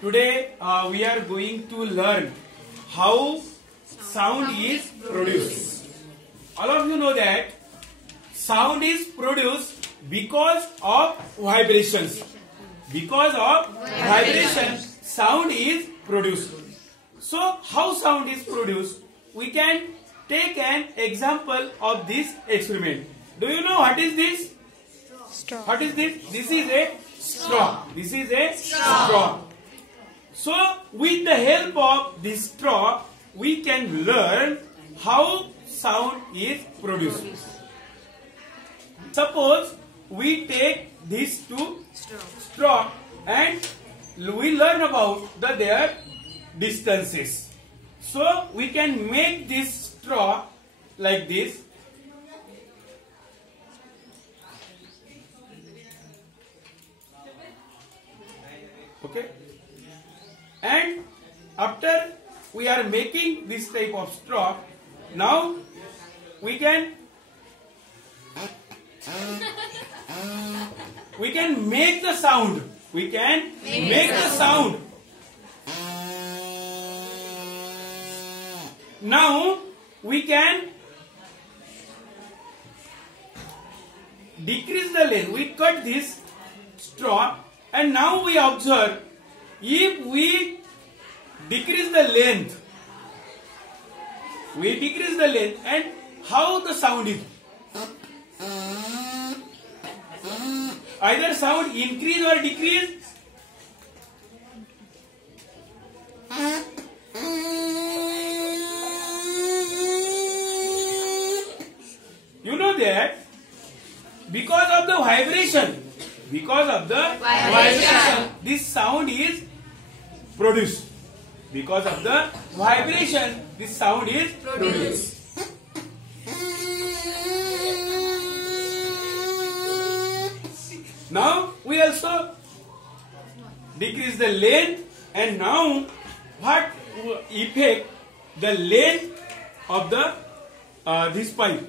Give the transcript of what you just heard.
Today we are going to learn how sound is produced. All of you know that sound is produced because of vibrations. Because of vibration, sound is produced. So how sound is produced? We can take an example of this experiment. Do you know what is this? Straw. What is this? This is a straw. This is a straw. So with the help of this straw, we can learn how sound is produced. Suppose we take these two straw and we learn about their distances. So we can make this straw like this. Okay. And after we are making this type of straw, now we can make the sound. We can make the sound. Now we can decrease the length. We cut this straw and now we observe if we decrease the length, and how the sound is. Either sound increase or decrease. You know that because of the vibration, this sound is produced. Because of the vibration, this sound is produced. Now we also decrease the length, and now what effect the length of the this pipe.